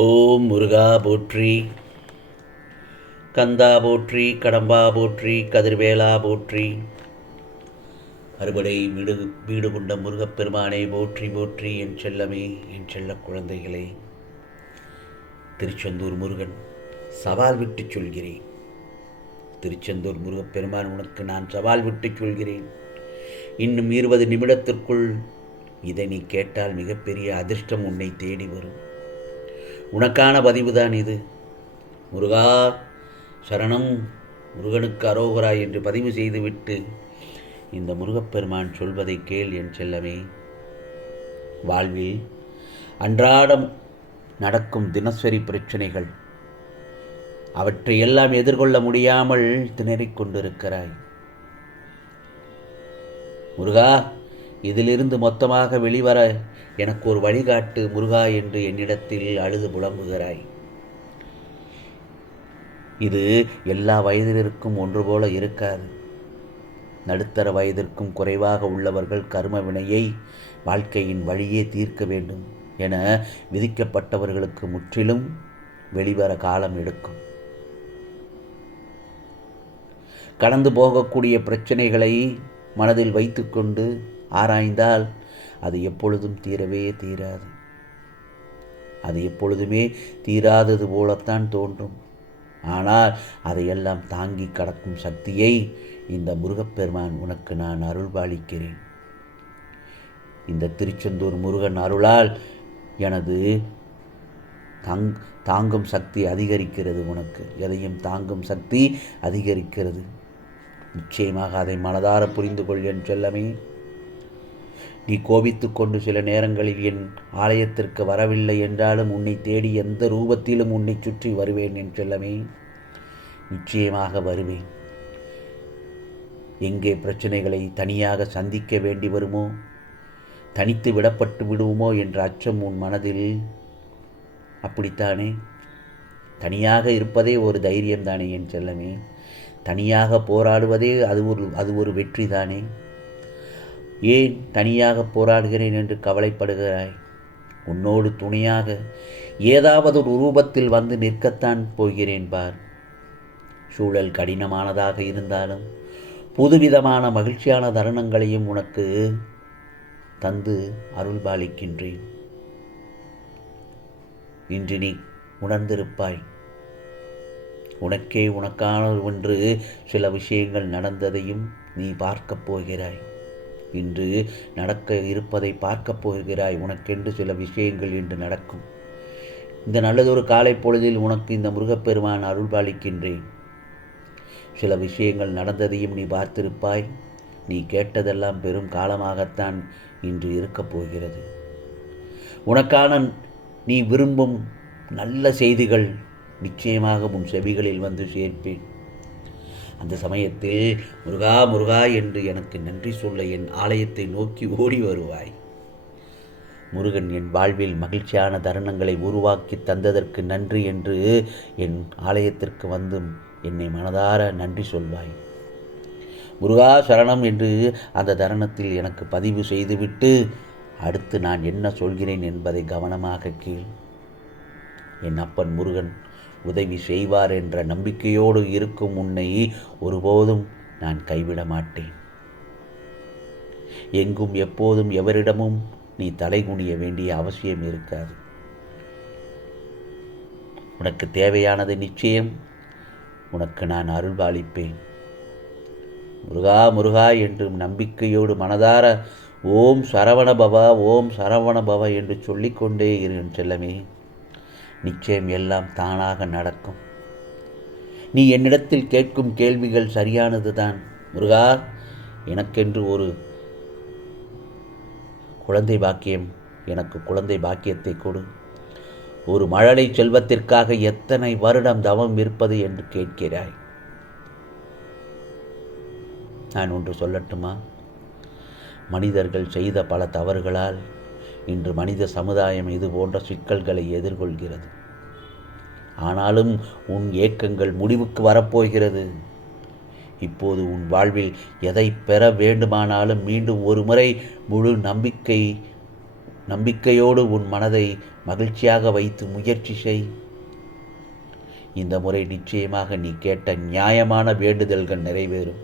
ஓம் முருகா போற்றி. கந்தா போற்றி கடம்பா போற்றி கதிர்வேலா போற்றி. அறுபடை வீடு வீடு கொண்ட முருகப்பெருமானை போற்றி போற்றி என் செல்லமே என் செல்ல குழந்தைகளே. திருச்செந்தூர் முருகன் சவால் விட்டு சொல்கிறேன். திருச்செந்தூர் முருகப்பெருமான் உனக்கு நான் சவால் விட்டு சொல்கிறேன். இன்னும் இருபது நிமிடத்திற்குள் இதை நீ கேட்டால் மிகப்பெரிய அதிர்ஷ்டம் உன்னை தேடி வரும். உனக்கான பதிவுதான் இது. முருகா சரணம். முருகனுக்கு அரோகரா என்று பதிவு செய்துவிட்டு இந்த முருகப்பெருமான் சொல்வதை கேள் என் செல்லமே. வாழ்வில் அன்றாடம் நடக்கும் தினசரி பிரச்சனைகள் அவற்றை எல்லாம் எதிர்கொள்ள முடியாமல் திணறிக் கொண்டிருக்கிறாய். முருகா இதிலிருந்து மொத்தமாக வெளிவர எனக்கு ஒரு வழிகாட்டு முருகா என்று என்னிடத்தில் அழுது புலம்புகிறாய். இது எல்லா வயதினருக்கும் ஒன்று போல இருக்காது. நடுத்தர வயதிற்கும் குறைவாக உள்ளவர்கள் கர்ம வினையை வாழ்க்கையின் வழியே தீர்க்க வேண்டும் என விதிக்கப்பட்டவர்களுக்கு முற்றிலும் வெளிவர காலம் எடுக்கும். கடந்து போகக்கூடிய பிரச்சனைகளை மனதில் வைத்துக்கொண்டு ஆராய்ந்தால் அது எப்பொழுதும் தீரவே தீராது. அது எப்பொழுதுமே தீராதது போலத்தான் தோன்றும். ஆனால் அதையெல்லாம் தாங்கி கடக்கும் சக்தியை இந்த முருகப்பெருமான் உனக்கு நான் அருள்பாலிக்கிறேன். இந்த திருச்செந்தூர் முருகன் அருளால் எனது தாங் தாங்கும் சக்தி அதிகரிக்கிறது உனக்கு. எதையும் தாங்கும் சக்தி அதிகரிக்கிறது. நிச்சயமாக அதை மனதார புரிந்து கொள் என் செல்லமே. நீ கோபித்துக்கொண்டு சில நேரங்களில் என் ஆலயத்திற்கு வரவில்லை என்றாலும் உன்னை தேடி எந்த ரூபத்திலும் உன்னை சுற்றி வருவேன் என் செல்லமே. நிச்சயமாக வருவேன். எங்கே பிரச்சனைகளை தனியாக சந்திக்க வேண்டி வருமோ? தனித்து விடப்பட்டு விடுவோமோ என்ற அச்சம் உன் மனதில்? அப்படித்தானே? தனியாக இருப்பதே ஒரு தைரியம்தானே என் செல்லமே. தனியாக போராடுவதே அது ஒரு அது ஒரு வெற்றி தானே ஏன் தனியாக போராடுகிறேன் என்று கவலைப்படுகிறாய்? உன்னோடு துணையாக ஏதாவது ஒரு ரூபத்தில் வந்து நிற்கத்தான் போகிறேன் பார். சூழல் கடினமானதாக இருந்தாலும் புதுவிதமான மகிழ்ச்சியான தருணங்களையும் உனக்கு தந்து அருள்பாலிக்கின்றேன். இன்று நீ உணர்ந்திருப்பாய். உனக்கே உனக்கான ஒன்று சில விஷயங்கள் நடந்ததையும் நீ பார்க்கப் போகிறாய். இன்று நடக்க இருப்பதை பார்க்கப் போகிறாய். உனக்கென்று சில விஷயங்கள் இன்று நடக்கும். இந்த நல்லதொரு காலை பொழுதில் உனக்கு இந்த முருகப்பெருமான் அருள்பாலிக்கின்றேன். சில விஷயங்கள் நடந்ததையும் நீ பார்த்திருப்பாய். நீ கேட்டதெல்லாம் பெரும் காலமாகத்தான் இன்று இருக்கப் போகிறது. உனக்கான நீ விரும்பும் நல்ல செய்திகள் நிச்சயமாக உன் செவிகளில் வந்து சேர்ப்பேன். அந்த சமயத்தில் முருகா முருகா என்று எனக்கு நன்றி சொல்ல என் ஆலயத்தை நோக்கி ஓடி வருவாய். முருகன் என் வாழ்வில் மகிழ்ச்சியான தருணங்களை உருவாக்கி தந்ததற்கு நன்றி என்று என் ஆலயத்திற்கு வந்து என்னை மனதார நன்றி சொல்வாய். முருகா சரணம் என்று அந்த தருணத்தில் எனக்கு பதிவு செய்துவிட்டு அடுத்து நான் என்ன சொல்கிறேன் என்பதை கவனமாக கீழ் என் அப்பன் முருகன் உதவி செய்வார் என்ற நம்பிக்கையோடு இருக்கும் உன்னை ஒருபோதும் நான் கைவிட மாட்டேன். எங்கும் எப்போதும் எவரிடமும் நீ தலைகுனிய வேண்டிய அவசியம் இருக்காது. உனக்கு தேவையானது நிச்சயம். உனக்கு நான் அருள்பாலிப்பேன் முருகா முருகா என்று நம்பிக்கையோடு மனதார ஓம் சரவண பவா ஓம் சரவண பவ என்று சொல்லிக்கொண்டே இரு செல்லமே. நிச்சயம் எல்லாம் தானாக நடக்கும். நீ என்னிடத்தில் கேட்கும் கேள்விகள் சரியானது தான் முருகா எனக்கென்று ஒரு குழந்தை பாக்கியம் எனக்கு குழந்தை பாக்கியத்தை கொடு. ஒரு மழலை செல்வத்திற்காக எத்தனை வருடம் தவம் இருப்பது என்று கேட்கிறாய்? நான் ஒன்று சொல்லட்டுமா? மனிதர்கள் செய்த பல தவறுகளால் இன்று மனித சமுதாயம் இது போன்ற சிக்கல்களை எதிர்கொள்கிறது. ஆனாலும் உன் ஏக்கங்கள் முடிவுக்கு வரப்போகிறது. இப்போது உன் வாழ்வில் எதை பெற வேண்டுமானாலும் மீண்டும் ஒரு முறை முழு நம்பிக்கை நம்பிக்கையோடு உன் மனதை மகிழ்ச்சியாக வைத்து முயற்சி செய். இந்த முறை நிச்சயமாக நீ கேட்ட நியாயமான வேண்டுதல்கள் நிறைவேறும்.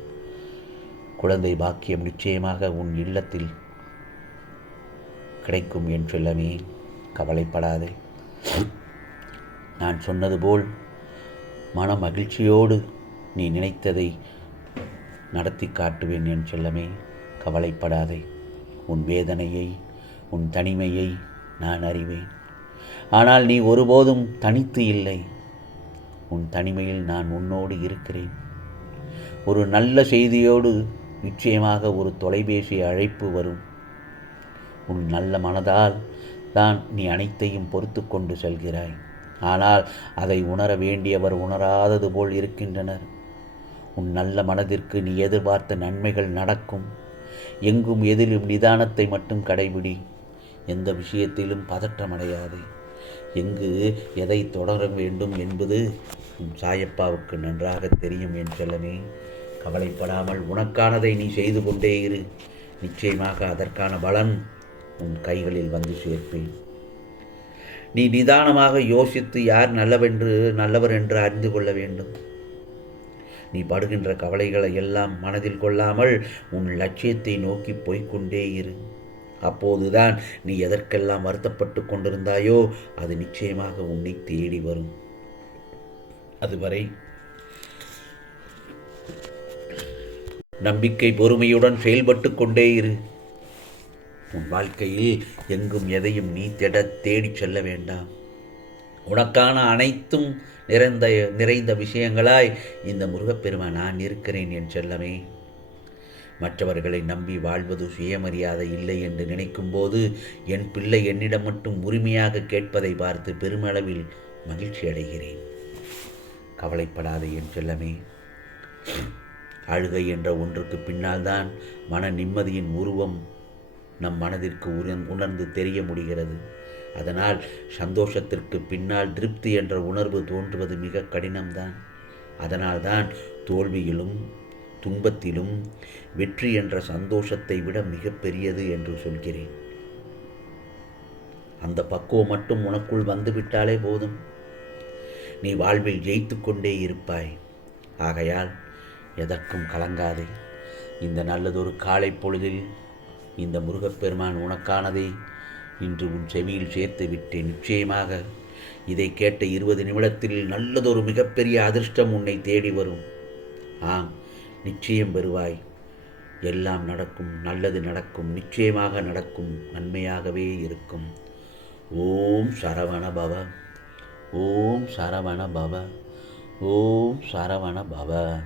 குழந்தை பாக்கியம் நிச்சயமாக உன் இல்லத்தில் கிடைக்கும் என் செல்லமே கவலைப்படாதே. நான் சொன்னது போல் மன மகிழ்ச்சியோடு நீ நினைத்ததை நடத்தி காட்டுவேன் என் செல்லமே கவலைப்படாதே. உன் வேதனையை உன் தனிமையை நான் அறிவேன். ஆனால் நீ ஒருபோதும் தனித்து இல்லை. உன் தனிமையில் நான் உன்னோடு இருக்கிறேன். ஒரு நல்ல செய்தியோடு நிச்சயமாக ஒரு தொலைபேசி அழைப்பு வரும். உன் நல்ல மனதால் தான் நீ அனைத்தையும் பொறுத்து கொண்டு செல்கிறாய். ஆனால் அதை உணர வேண்டியவர் உணராதது போல் இருக்கின்றனர். உன் நல்ல மனதிற்கு நீ எதிர்பார்த்த நன்மைகள் நடக்கும். எங்கும் எதிலும் நிதானத்தை மட்டும் கடைபிடி. எந்த விஷயத்திலும் பதற்றமடையாதே. எங்கு எதை தொடர வேண்டும் என்பது உன் சாயப்பாவுக்கு நன்றாக தெரியும் என் செல்லமே. கவலைப்படாமல் உனக்கானதை நீ செய்து கொண்டே இரு. நிச்சயமாக அதற்கான பலன் உன் கைகளில் வந்து சேர்ப்பேன். நீ நிதானமாக யோசித்து யார் நல்லவென்று நல்லவர் என்று அறிந்து கொள்ள வேண்டும். நீ படுகின்ற கவலைகளை எல்லாம் மனதில் கொள்ளாமல் உன் லட்சியத்தை நோக்கி போய்க்கொண்டே இரு. அப்போதுதான் நீ எதற்கெல்லாம் வருத்தப்பட்டு கொண்டிருந்தாயோ அது நிச்சயமாக உன்னை தேடி வரும். அதுவரை நம்பிக்கை பொறுமையுடன் செயல்பட்டு கொண்டே இரு. உன் வாழ்க்கையில் எங்கும் எதையும் நீ தேட தேடிச் செல்ல வேண்டாம். உனக்கான அனைத்தும் நிறைந்த நிறைந்த விஷயங்களாய் இந்த முருகப்பெருமா நான் இருக்கிறேன் என் செல்லமே. மற்றவர்களை நம்பி வாழ்வது சுயமரியாதை இல்லை என்று நினைக்கும்போது என் பிள்ளை என்னிடம் மட்டும் உரிமையாக கேட்பதை பார்த்து பெருமளவில் மகிழ்ச்சி அடைகிறேன். கவலைப்படாதே என் செல்லமே. அழுகை என்ற ஒன்றுக்கு பின்னால்தான் மன நிம்மதியின் உருவம் நம் மனதிற்கு உணர்ந்து தெரிய முடிகிறது. அதனால் சந்தோஷத்திற்கு பின்னால் திருப்தி என்ற உணர்வு தோன்றுவது மிக கடினம்தான். அதனால்தான் தோல்வியிலும் துன்பத்திலும் வெற்றி என்ற சந்தோஷத்தை விட மிகப்பெரியது என்று சொல்கிறேன். அந்த பக்குவம் மட்டும் உனக்குள் வந்துவிட்டாலே போதும். நீ வாழ்வில் ஜெயித்து கொண்டே இருப்பாய். ஆகையால் எதற்கும் கலங்காதே. இந்த நல்லதொரு காலை பொழுதில் இந்த முருகப்பெருமான் உனக்கானதை. இன்று உன் செவியில் சேர்த்து விட்டேன். நிச்சயமாக இதை கேட்ட இருபது நிமிடத்தில் நல்லதொரு மிகப்பெரிய அதிர்ஷ்டம் உன்னை தேடி வரும். ஆம் நிச்சயம் பெறுவாய். எல்லாம் நடக்கும் நல்லது நடக்கும் நிச்சயமாக நடக்கும் நன்மையாகவே இருக்கும். ஓம் சரவண பவ. ஓம் சரவண பவ. ஓம் சரவண பவ.